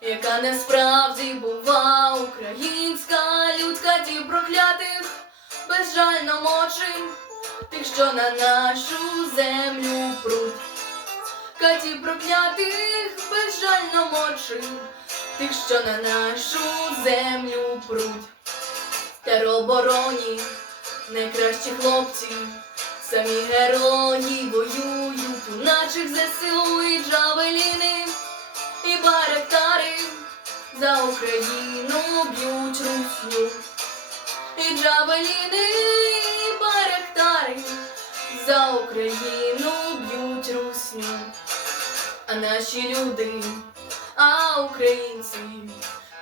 яка насправді бува українська людська ті проклятих, безжально мочим, тих, що на нашу землю пруть. Каті проклятих безжально мочим, тих, що на нашу землю пруть. Теробороні найкращі хлопці, самі герої воюють у наших ЗСУ і джавеліни, Україну б'ють русню. І джавеліни, і барактари за Україну б'ють русню. А наші люди, а українці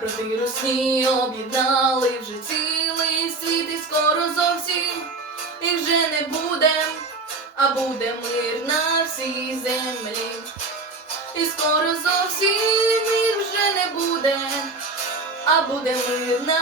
проти русні об'єднали вже цілий світ і скоро зовсім їх вже не буде, а буде мир на всій землі. І скоро зовсім буде, а